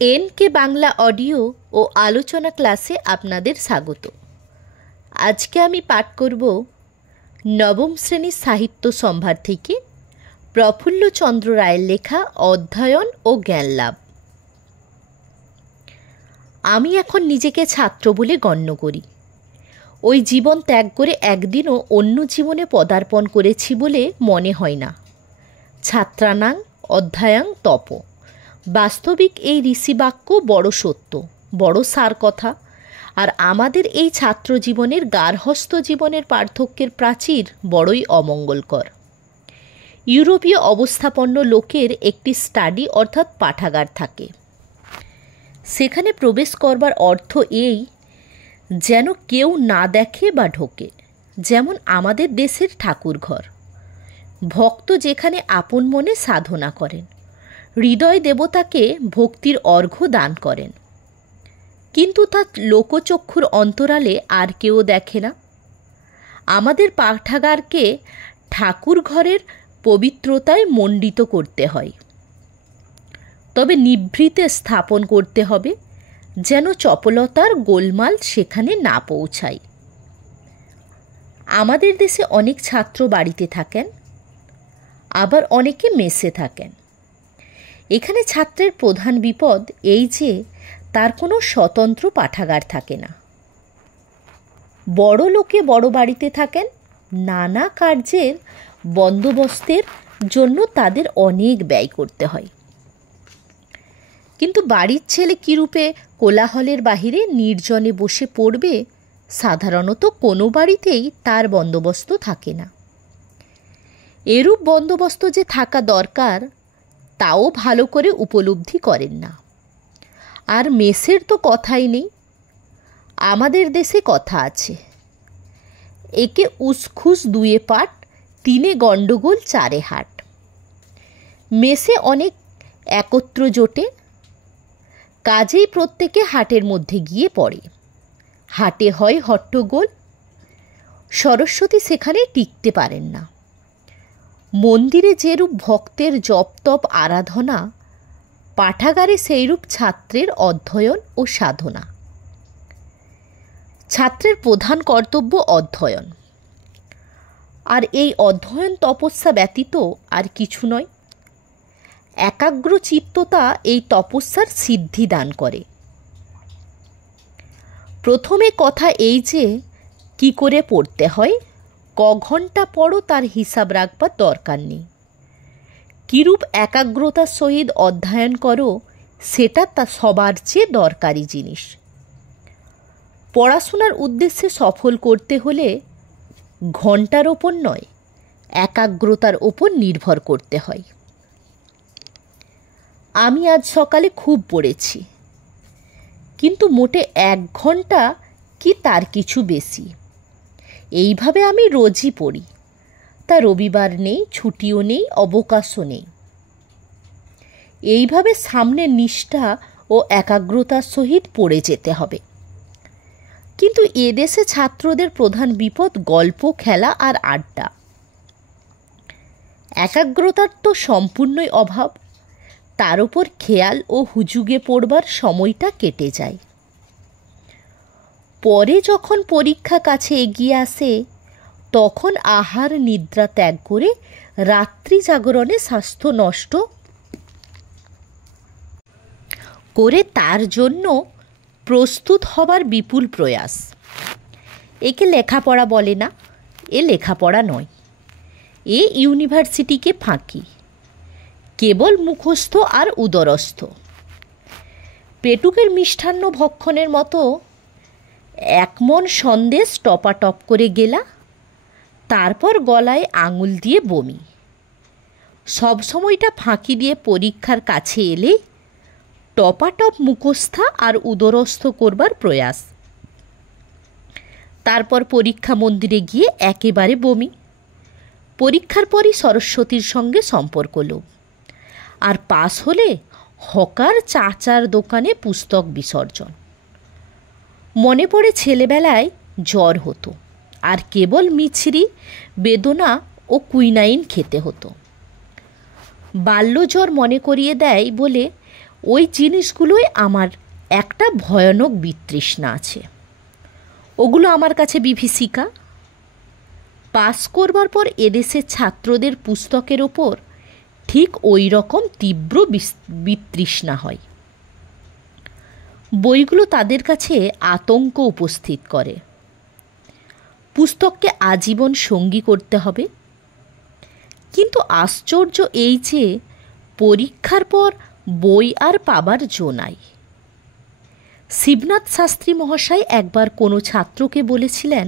NK Bangla audio ও আলোচনা ক্লাসে আপনাদের স্বাগত। আজকে আমি পাঠ করব নবম শ্রেণীর সাহিত্য সম্ভার থেকে প্রফুল্লচন্দ্র রায়ের লেখা অধ্যয়ন ও জ্ঞান লাভ। আমি এখন নিজেকে ছাত্র বলে গণ্য করি। ওই জীবন ত্যাগ করে একদিনও অন্য জীবনে পদার্পণ করেছি বলে মনে হয় না। ছাত্রানাং অধ্যায়াং তপ, বাস্তবিক এই ঋষিবাক্য বড় সত্য, বড় সার কথা। আর আমাদের এই ছাত্র জীবনের গার্হস্থ্য জীবনের পার্থক্যের প্রাচীর বড়ই অমঙ্গলকর। ইউরোপীয় অবস্থাপন্ন লোকের একটি স্টাডি অর্থাৎ পাঠাগার থাকে। সেখানে প্রবেশ করবার অর্থ এই, যেন কেউ না দেখে বা ঢোকে, যেমন আমাদের দেশের ঠাকুরঘর। ভক্ত যেখানে আপন মনে সাধনা করেন, হৃদয় দেবতাকে ভক্তির অর্ঘ্য দান করেন, কিন্তু তা লোকচক্ষুর অন্তরালে আর কেউ দেখে না। আমাদের পাঠাগারকে ঠাকুর ঘরের পবিত্রতায় মণ্ডিত করতে হয়, তবে নিভৃতে স্থাপন করতে হবে, যেন চপলতার গোলমাল সেখানে না পৌঁছায়। আমাদের দেশে অনেক ছাত্র বাড়িতে থাকেন, আবার অনেকে মেসে থাকেন। এখানে ছাত্রের প্রধান বিপদ এই যে তার কোনো স্বতন্ত্র পাঠাগার থাকে না। বড় লোকে বড় বাড়িতে থাকেন, নানা কার্যের বন্দোবস্তের জন্য তাদের অনেক ব্যয় করতে হয়। কিন্তু বাড়ির ছেলে কীরূপে কোলাহলের বাহিরে নির্জনে বসে পড়বে, সাধারণত কোনো বাড়িতেই তার বন্দোবস্ত থাকে না। এরূপ বন্দোবস্ত যে থাকা দরকার তাও ভালো করে উপলব্ধি করেন না। আর মেসের তো কথাই নেই। আমাদের দেশে কথা আছে, একে উসখুস দুয়ে পাট, তিনে গণ্ডগোল চারে হাট। মেসে অনেক একত্র জোটে, কাজেই প্রত্যেকে হাটের মধ্যে গিয়ে পড়ে। হাটে হয় হট্টগোল। সরস্বতী সেখানে টিকতে পারেন না। মন্দিরে যেরূপ ভক্তের জপ তপ আরাধনা, পাঠাগারে সেইরূপ ছাত্রের অধ্যয়ন ও সাধনা। ছাত্রের প্রধান কর্তব্য অধ্যয়ন, আর এই অধ্যয়ন তপস্যা ব্যতীত আর কিছু নয়। একাগ্র চিত্ততা এই তপস্যার সিদ্ধি দান করে। প্রথমে কথা এই যে কি করে পড়তে হয়, ক ঘন্টা পড়ো তার হিসাব রাখবার দরকার নেই। কিরূপ একাগ্রতার সহিত অধ্যয়ন করো, সেটা তা সবার চেয়ে দরকারি জিনিস। পড়াশোনার উদ্দেশ্যে সফল করতে হলে ঘন্টার ওপর নয়, একাগ্রতার ওপর নির্ভর করতে হয়। আমি আজ সকালে খুব পড়েছি, কিন্তু মোটে 1 ঘন্টা কি তার কিছু বেশি। এইভাবে আমি রোজই পড়ি। তা রবিবার নেই, ছুটিও নেই, অবকাশও নেই। এইভাবে সামনে নিষ্ঠা ও একাগ্রতার সহিত পড়ে যেতে হবে। কিন্তু এদেশে ছাত্রদের প্রধান বিপদ গল্প, খেলা আর আড্ডা। একাগ্রতার তো সম্পূর্ণই অভাব। তার উপর খেয়াল ও হুজুগে পড়বার সময়টা কেটে যায়। পরে যখন পরীক্ষা কাছে এগিয়ে আসে, তখন আহার নিদ্রা ত্যাগ করে রাত্রি জাগরণে স্বাস্থ্য নষ্ট করে তার জন্য প্রস্তুত হবার বিপুল প্রয়াস। একে লেখাপড়া বলে না, এ লেখাপড়া নয়। এ ইউনিভার্সিটিকে ফাঁকি, কেবল মুখস্থ আর উদরস্থ। পেটুকের মিষ্টান্ন ভক্ষণের মতো 1 মণ সন্দেশ টপাটপ করে গেলা, তারপর গলায় আঙুল দিয়ে বমি। সব সময়টা ফাঁকি দিয়ে পরীক্ষার কাছে এলে টপাটপ মুখস্থা আর উদরস্থ করবার প্রয়াস। তারপর পরীক্ষা মন্দিরে গিয়ে একেবারে বমি। পরীক্ষার পরই সরস্বতীর সঙ্গে সম্পর্ক লোভ। আর পাস হলে হকার চাচার দোকানে পুস্তক বিসর্জন। মনে পড়ে ছেলেবেলায় জ্বর হতো, আর কেবল মিছরি, বেদনা ও কুইনাইন খেতে হতো। বাল্যজ্বর মনে করিয়ে দেয় বলে ওই জিনিসগুলোই আমার একটা ভয়ানক বিতৃষ্ণা আছে। ওগুলো আমার কাছে বিভীষিকা। পাস করবার পর এদেশের ছাত্রদের পুস্তকের ওপর ঠিক ওই রকম তীব্র বিতৃষ্ণা হয়। বইগুলো তাদের কাছে আতঙ্ক উপস্থিত করে। পুস্তককে আজীবন সঙ্গী করতে হবে। কিন্তু আশ্চর্য এই যে পরীক্ষার পর বই আর পাবার জো নাই। শিবনাথ শাস্ত্রী মহাশয় একবার কোনো ছাত্রকে বলেছিলেন,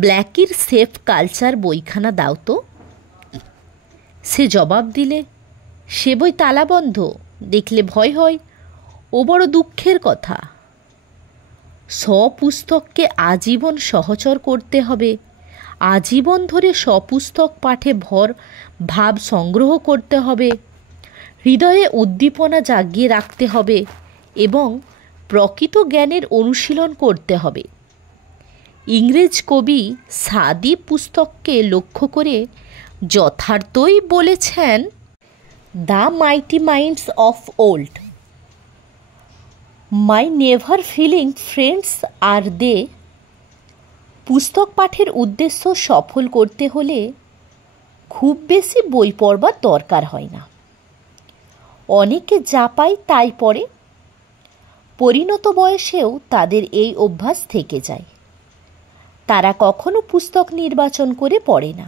ব্ল্যাকির সেফ কালচার বইখানা দাও তো। সে জবাব দিলে, সে বই তালাবন্ধ, দেখলে ভয় হয়, ও বড় দুঃখের কথা। স্বপুস্তককে আজীবন সহচর করতে হবে, আজীবন ধরে স্বপুস্তক পাঠে ভাব সংগ্রহ করতে হবে, হৃদয়ে উদ্দীপনা জাগিয়ে রাখতে হবে এবং প্রকৃত জ্ঞানের অনুশীলন করতে হবে। ইংরেজ কবি সাদি পুস্তককে লক্ষ্য করে যথার্থই বলেছেন, the mighty minds of old, my never failing friends are they. পুস্তক পাঠের উদ্দেশ্য সফল করতে হলে খুব বেশি বই পড়বার দরকার হয় না। অনেকে যা পায় তাই পড়ে। পরিণত বয়সেও তাদের এই অভ্যাস থেকে যায়। তারা কখনো পুস্তক নির্বাচন করে পড়ে না।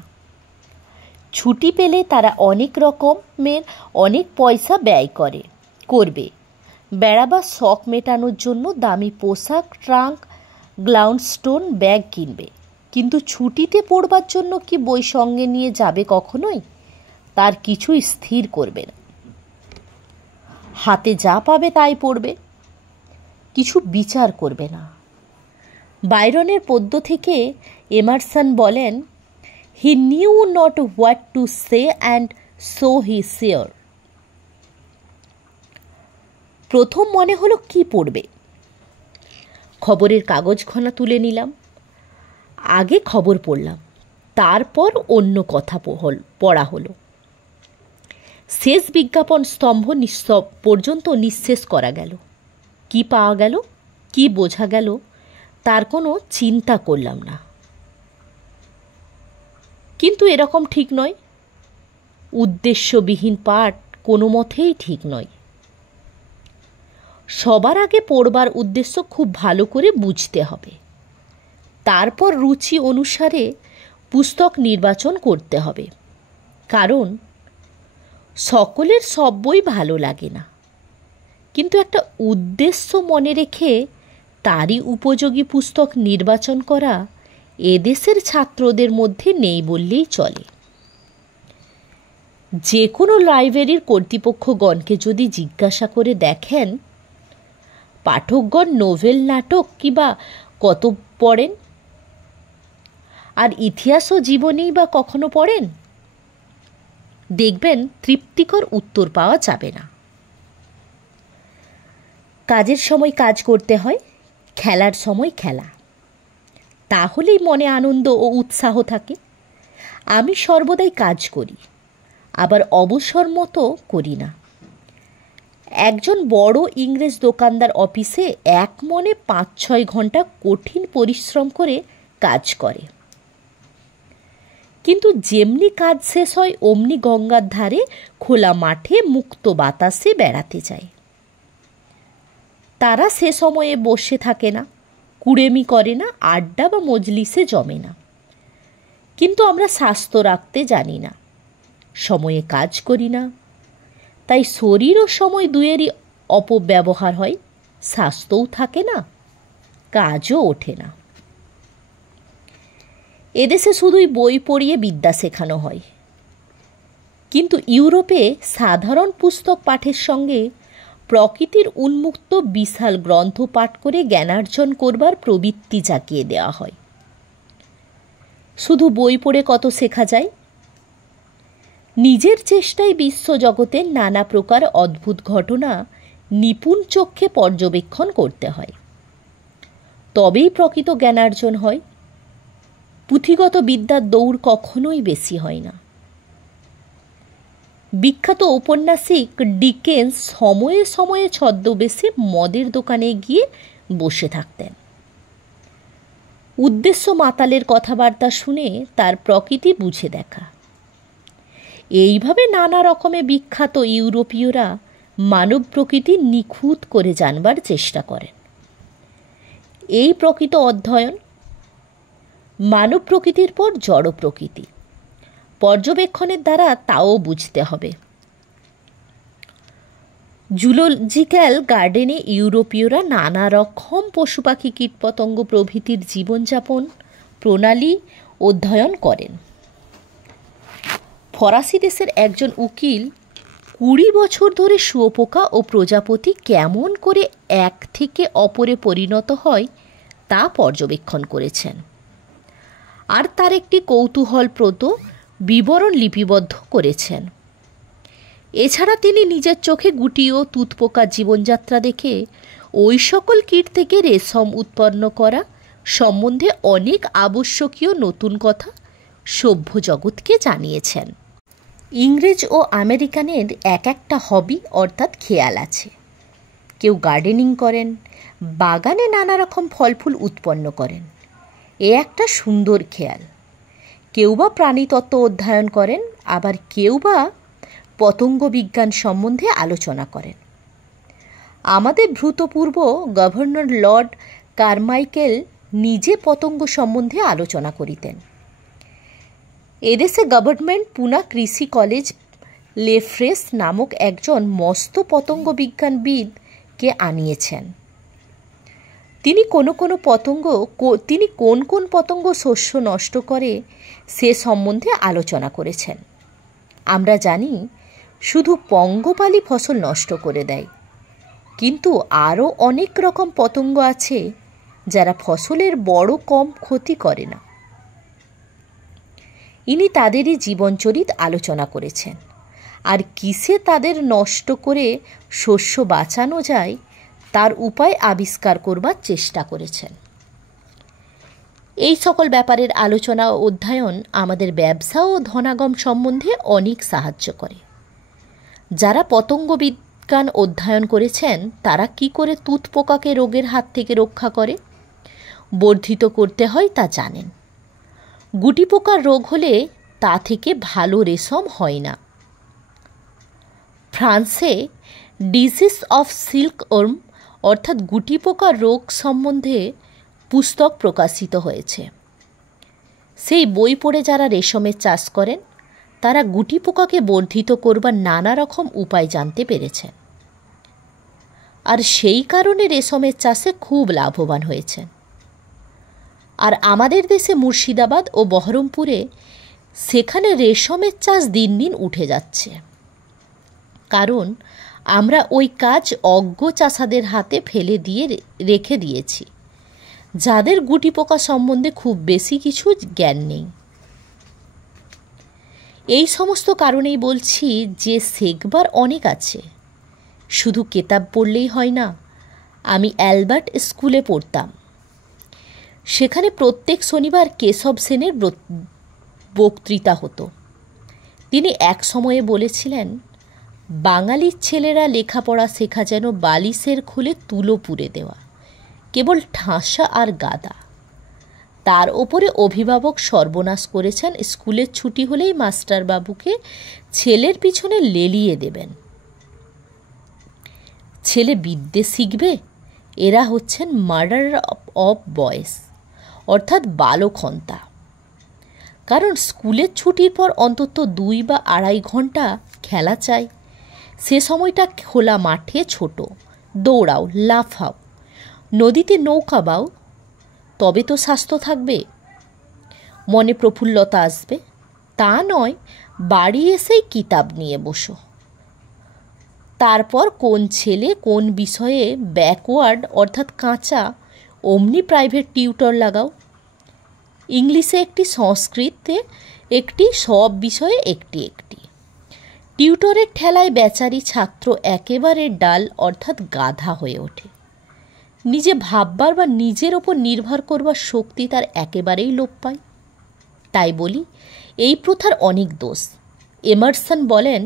ছুটি পেলে তারা অনেক রকমের অনেক পয়সা ব্যয় করবে বেড়াবার শখ মেটানোর জন্য দামি পোশাক, ট্রাঙ্ক, গ্লাউন্ডস্টোন ব্যাগ কিনবে। কিন্তু ছুটিতে পড়বার জন্য কি বই সঙ্গে নিয়ে যাবে কখনোই? তার কিছুই স্থির করবে না। হাতে যা পাবে তাই পড়বে, কিছু বিচার করবে না। বাইরনের পদ্য থেকে এমারসন বলেন, he knew not what to say and so he swore. প্রথম মনে হলো কি পড়বে। খবরের কাগজখানা তুলে নিলাম। আগে খবর পড়লাম, তারপর অন্য কথা পড়া হলো। শেষ বিজ্ঞাপন স্তম্ভ পর্যন্ত নিঃশেষ করা গেল। কি পাওয়া গেল, কি বোঝা গেল, তার কোনো চিন্তা করলাম না। কিন্তু এরকম ঠিক নয়। উদ্দেশ্যবিহীন পাঠ কোনো মতেই ঠিক নয়। সবার আগে পড়বার উদ্দেশ্য খুব ভালো করে বুঝতে হবে। তারপর রুচি অনুসারে পুস্তক নির্বাচন করতে হবে। কারণ সকলের সব বই ভালো লাগে না। কিন্তু একটা উদ্দেশ্য মনে রেখে তারই উপযোগী পুস্তক নির্বাচন করা এদেশের ছাত্রদের মধ্যে নেই বললেই চলে। যে কোনো লাইব্রেরির কর্তৃপক্ষগণকে যদি জিজ্ঞাসা করে দেখেন, পাঠকগণ নোভেল, নাটক কিবা কত পড়েন, আর ইতিহাস ও জীবনী বা কখনো পড়েন, দেখবেন তৃপ্তিকর উত্তর পাওয়া যাবে না। কাজের সময় কাজ করতে হয়, খেলার সময় খেলা, তাহলেই মনে আনন্দ ও উৎসাহ থাকে। আমি সর্বদাই কাজ করি, আবার অবসর মতো করি না। একজন বড় ইংরেজ দোকানদার অফিসে এক মনে 5-6 ঘন্টা কঠিন পরিশ্রম করে কাজ করে। কিন্তু যেমনি কাজ শেষ হয় অমনি গঙ্গার ধারে খোলা মাঠে মুক্ত বাতাসে বেড়াতে যায়। তারা সে সময়ে বসে থাকে না, কুড়েমি করে না, আড্ডা বা মজলিসে জমে না। কিন্তু আমরা স্বাস্থ্য রাখতে জানি না, সময়ে কাজ করি না, তাই শরীর ও সময় দুয়েরই অপব্যবহার হয়। স্বাস্থ্যও থাকে না, কাজও ওঠে না। এদেশে শুধুই বই পড়িয়ে বিদ্যা শেখানো হয়। কিন্তু ইউরোপে সাধারণ পুস্তক পাঠের সঙ্গে প্রকৃতির উন্মুক্ত বিশাল গ্রন্থ পাঠ করে জ্ঞানার্জন করবার প্রবৃত্তি জাগিয়ে দেওয়া হয়। শুধু বই পড়ে কত শেখা যায়? নিজের চেষ্টায় বিশ্বজগতের নানা প্রকার অদ্ভুত ঘটনা নিপুণ চক্ষে পর্যবেক্ষণ করতে হয়, তবেই প্রকৃত জ্ঞানার্জন হয়। পুঁথিগত বিদ্যার দৌড় কখনোই বেশি হয় না। বিখ্যাত ঔপন্যাসিক ডিকেন্স সময়ে সময়ে ছদ্মবেশে মদের দোকানে গিয়ে বসে থাকতেন। উদ্দেশ্য মাতালের কথাবার্তা শুনে তার প্রকৃতি বুঝে দেখা। এইভাবে নানা রকমে বিখ্যাত ইউরোপীয়রা মানব প্রকৃতি নিখুঁত করে জানবার চেষ্টা করেন। এই প্রকৃত অধ্যয়ন মানব প্রকৃতির পর জড় প্রকৃতি পর্যবেক্ষণের দ্বারা তাও বুঝতে হবে। জুলজিক্যাল গার্ডেনে ইউরোপীয়রা নানা রকম পশু পাখি কীটপতঙ্গ প্রভৃতির জীবনযাপন প্রণালী অধ্যয়ন করেন। ফরাসি দেশের একজন উকিল 20 বছর ধরে শুঁয়োপোকা ও প্রজাপতি কেমন করে এক থেকে অপরে পরিণত হয় তা পর্যবেক্ষণ করেছেন, আর তার একটি কৌতূহলপ্রদ বিবরণ লিপিবদ্ধ করেছেন। এছাড়া তিনি নিজের চোখে গুটি ও তুতপোকার জীবনযাত্রা দেখে ওই সকল কীট থেকে রেশম উৎপন্ন করা সম্বন্ধে অনেক আবশ্যকীয় নতুন কথা সভ্য জগৎকে জানিয়েছেন। ইংরেজ ও আমেরিকানের এক একটা হবি অর্থাৎ খেয়াল আছে। কেউ গার্ডেনিং করেন, বাগানে নানা রকম ফল ফুল উৎপন্ন করেন, এ একটা সুন্দর খেয়াল। কেউ বা প্রাণীতত্ত্ব অধ্যয়ন করেন, আবার কেউ বা পতঙ্গ বিজ্ঞান সম্বন্ধে আলোচনা করেন। আমাদের ভূতপূর্ব গভর্নর লর্ড কারমাইকেল নিজে পতঙ্গ সম্বন্ধে আলোচনা করিতেন। এদেশে গভর্নমেন্ট পুনা কৃষি কলেজ লেফ্রেস নামক একজন মস্ত পতঙ্গ বিজ্ঞানবিদকে আনিয়েছেন। তিনি কোন কোন পতঙ্গ শস্য নষ্ট করে সে সম্বন্ধে আলোচনা করেছেন। আমরা জানি শুধু পঙ্গপালই ফসল নষ্ট করে দেয়, কিন্তু আরও অনেক রকম পতঙ্গ আছে যারা ফসলের বড় কম ক্ষতি করে না। ইনি তাদেরই জীবনচরিত আলোচনা করেছেন, আর কিসে তাদের নষ্ট করে শস্য বাঁচানো যায় তার উপায় আবিষ্কার করবার চেষ্টা করেছেন। এই সকল ব্যাপারের আলোচনা ও অধ্যয়ন আমাদের ব্যবসা ও ধনাগম সম্বন্ধে অনেক সাহায্য করে। যারা পতঙ্গ বিজ্ঞান অধ্যয়ন করেছেন তারা কি করে তুতপোকাকে রোগের হাত থেকে রক্ষা করে বর্ধিত করতে হয় তা জানেন। গুটি পোকার রোগ হলে তা থেকে ভালো রেশম হয় না। ফ্রান্সে ডিজিজ অফ সিল্কওয়ার্ম অর্থাৎ গুটি পোকার রোগ সম্বন্ধে পুস্তক প্রকাশিত হয়েছে। সেই বই পড়ে যারা রেশমের চাষ করেন তারা গুটি পোকাকে বর্ধিত করবার নানা রকম উপায় জানতে পেরেছেন, আর সেই কারণে রেশমের চাষে খুব লাভবান হয়েছেন। আর আমাদের দেশে মুর্শিদাবাদ ও বহরমপুরে সেখানে রেশমের চাষ দিন দিন উঠে যাচ্ছে, কারণ আমরা ওই কাজ অজ্ঞ চাষাদের হাতে ফেলে দিয়ে রেখে দিয়েছি, যাদের গুটি পোকা সম্বন্ধে খুব বেশি কিছু জ্ঞান নেই। এই সমস্ত কারণেই বলছি যে শেখবার অনেক আছে, শুধু কেতাব পড়লেই হয় না। আমি অ্যালবার্ট স্কুলে পড়তাম, সেখানে প্রত্যেক শনিবার কেশব সেনের বক্তৃতা হতো। তিনি এক সময়ে বলেছিলেন, বাঙালির ছেলেরা লেখাপড়া শেখা যেন বালিশের খোলে তুলো পুড়ে দেওয়া, কেবল ঠাসা আর গাদা। তার ওপরে অভিভাবক সর্বনাশ করেছেন স্কুলের ছুটি হলেই মাস্টারবাবুকে ছেলের পিছনে লেলিয়ে দেবেন। ছেলে বিদ্যে শিখবে, এরা হচ্ছেন মার্ডারার অফ বয়েস অর্থাৎ বালখন্তা। কারণ স্কুলের ছুটির পর অন্তত 2 বা 2.5 ঘন্টা খেলা চাই। সে সময়টা খোলা মাঠে ছোটো, দৌড়াও, লাফাও, নদীতে নৌকা বাও, তবে তো স্বাস্থ্য থাকবে, মনে প্রফুল্লতা আসবে। তা নয় বাড়ি এসেই কিতাব নিয়ে বসো। তারপর কোন ছেলে কোন বিষয়ে ব্যাকওয়ার্ড অর্থাৎ কাঁচা, অমনি প্রাইভেট টিউটর লাগাও। ইংলিশে একটি, সংস্কৃতে একটি, সব বিষয়ে একটি একটি। টিউটরের ঠেলায় বেচারি ছাত্র একেবারে ডাল অর্থাৎ গাধা হয়ে ওঠে। নিজে ভাববার বা নিজের ওপর নির্ভর করবার শক্তি তার একেবারেই লোপ পায়। তাই বলি এই প্রথার অনেক দোষ। এমারসন বলেন,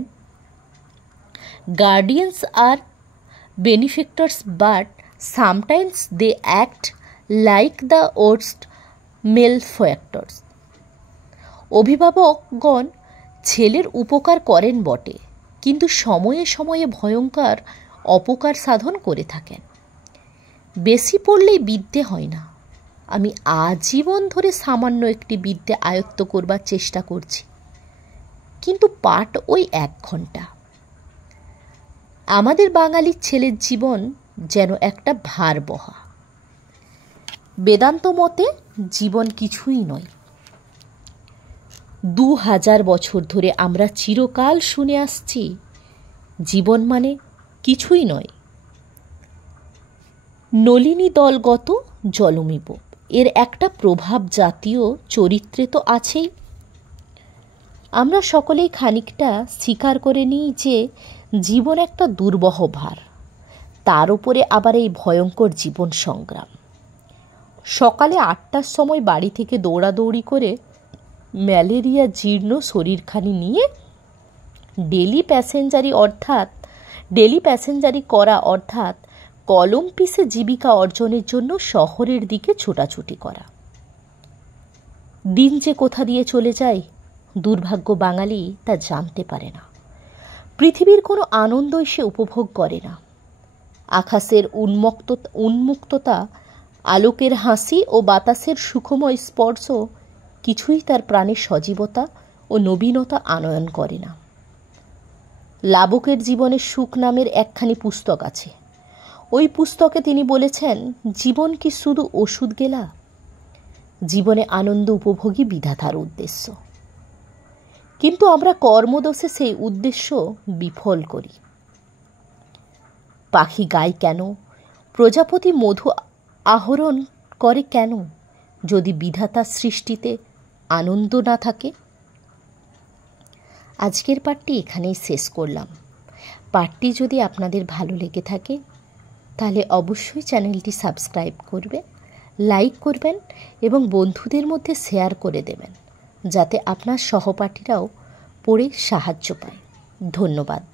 Guardians are benefactors, but sometimes they act like the worst malefactors. অভিভাবকগণ ছেলের উপকার করেন বটে, কিন্তু সময়ে সময়ে ভয়ঙ্কর অপকার সাধন করে থাকেন। বেশি পড়লেই বিদ্যে হয় না। আমি আজীবন ধরে সামান্য একটি বিদ্যে আয়ত্ত করবার চেষ্টা করছি, কিন্তু পাঠ ওই 1 ঘন্টা। আমাদের বাঙালির ছেলের জীবন যেন একটা ভার বহা। বেদান্ত মতে জীবন কিছুই নয়। 2000 বছর ধরে আমরা চিরকাল শুনে আসছি জীবন মানে কিছুই নয়। নলিনী দলগত জলমিব, এর একটা প্রভাব জাতীয় চরিত্রে তো আছেই। আমরা সকলেই খানিকটা স্বীকার করে নিই যে জীবন একটা দুর্বহ ভার, তার উপরে আবার এই ভয়ঙ্কর জীবন সংগ্রাম। সকালে 8টার সময় বাড়ি থেকে দৌড়াদৌড়ি করে ম্যালেরিয়া জীর্ণ শরীরখানি নিয়ে ডেলি প্যাসেঞ্জারি করা অর্থাৎ কলম পিষে জীবিকা অর্জনের জন্য শহরের দিকে ছোটাছুটি করা। দিন যে কোথা দিয়ে চলে যায় দুর্ভাগ্য বাঙালি তা জানতে পারে না। পৃথিবীর কোনো আনন্দই সে উপভোগ করে না। আকাশের উন্মুক্ততা, আলোকের হাসি ও বাতাসের সুখময় স্পর্শ কিছুই তার প্রাণের সজীবতা ও নবীনতা আনয়ন করে না। লাবকের জীবনের সুখ নামের একখানি পুস্তক আছে। ওই পুস্তকে তিনি বলেছেন, জীবন কি শুধু ওষুধ গেলা? জীবনে আনন্দ উপভোগী বিধাতার উদ্দেশ্য, কিন্তু আমরা কর্মদোষে সেই উদ্দেশ্য বিফল করি। পাখি গায় কেন? প্রজাপতি মধু আহরণ করে কেন, যদি বিধাতার সৃষ্টিতে আনন্দ না থাকে? আজকের পাঠটি এখানেই শেষ করলাম। পাঠটি যদি আপনাদের ভালো লেগে থাকে তাহলে অবশ্যই চ্যানেলটি সাবস্ক্রাইব করবেন, লাইক করবেন এবং বন্ধুদের মধ্যে শেয়ার করে দেবেন, যাতে আপনার সহপাঠীরাও পড়ে সাহায্য পায়। ধন্যবাদ।